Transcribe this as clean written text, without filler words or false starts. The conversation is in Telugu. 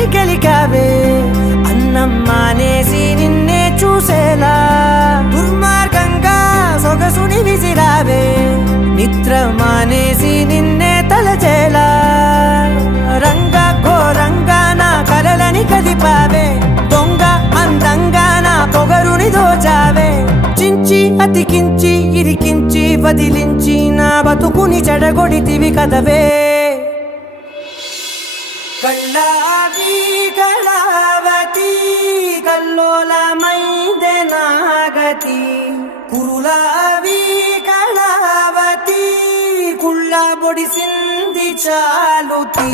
కలని గెలికావే అన్నం మానేసి నిన్నే చూసేలా దుర్మార్గంగా సొగసుని విసిరావే నిద్ర మానేసి నిన్నే తలచేలా రంగా ఘోరంగా నా కలలని కదిపావే దొంగ అందంగా నా పొగరుని దోచావే చించి అతికించి ఇరికించి వదిలించి నా బతుకుని చెడగొడితివి కదవే కళ్ళావి కళావతి కల్లోలమైందే నాగతి కురులావి కళావతి కుళ్ళ బొడిసింది చాలుతి